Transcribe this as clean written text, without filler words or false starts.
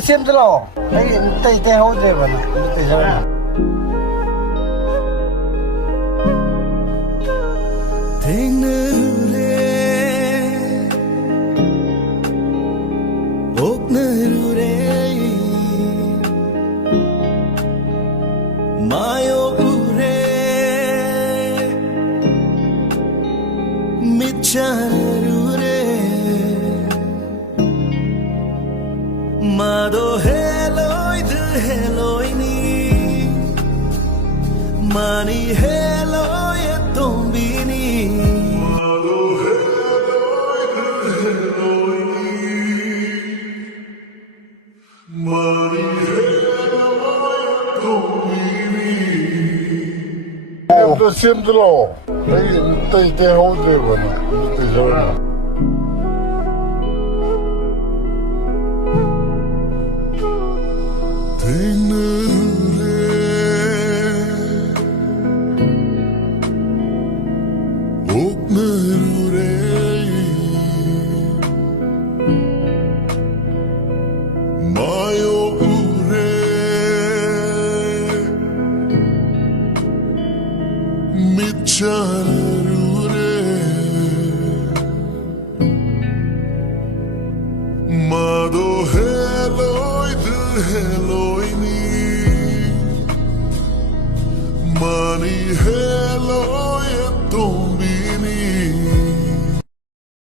Sempre lo, te hodevano, te giorno. Mado heloi de heloi ni mani heloi tombini Mado heloi de heloi ni mani heloi tombini Sempre lo, te hodevano, te giorno. Mado heloi de heloi ni mani heloi